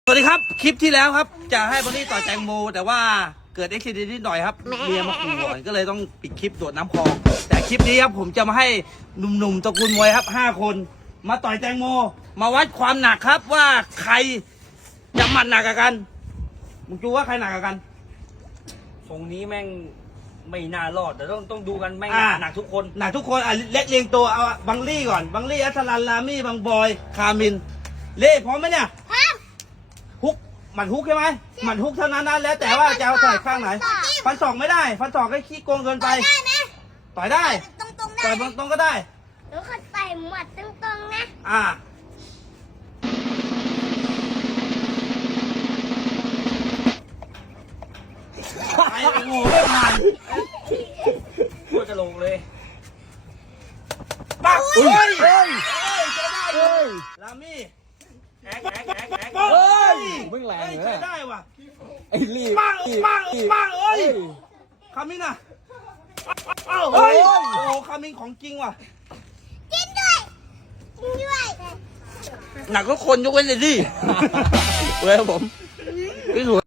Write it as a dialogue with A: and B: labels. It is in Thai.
A: สวัสดีครับคลิปที่แล้วครับจะให้บอนนี่ต่อยแตงโมแต่ว่าเกิดอุบิเหตุนิดหน่อยครับเมียมาขู่ก่อนก็เลยต้องปิดคลิปโดดน้ำคลองแต่คลิปนี้ครับผมจะมาให้หนุ่มๆตระกูลมวยครับ5 คนมาต่อยแตงโมมาวัดความหนักครับว่าใครจะหมัดหนักกว่ากันมึงจูว่าใครหนักกว่ากัน
B: ทรงนี้แม่งไม่น่ารอดแต่ต้องดูกันแม่งหนักทุกคน
A: หนักทุกคนเล็กเรียงตัวเอาบังลี่ก่อนบังลี่อัสลันลามี่บังบอยคามินเล่พร้อมไหมเนี่ยฮุกหมัดฮุกใช่ไหมหมัดฮุกเท่านั้นนะแล้วแต่ว่าจะเอาใส่ข้างไหนฟันศอกไม่ได้ฟันศอกให้ขี้โกงเกินไปต่อยได้ต่อยตรงก็ได้
C: แล้วก็ใส่หมัดตรงๆนะ
A: ไอ้โง่ไม่ผ่าน
B: โคตรจะลงเลย
A: ปักเฮ้ยใช้ได้เลยลามี่
B: แอ๊ก
A: เฮ้ย
D: มึงแรงเลย
A: ใช้ได้ว่ะ
D: ไอ้รีบ
A: ปังเอ้ยคามินอ่ะเอ้าเฮ้ยโอ้คามินของจริงว่ะ
C: กินด้วย
A: หนักก็คนยกเว้นเลยดิเว้ยผมพี่หลว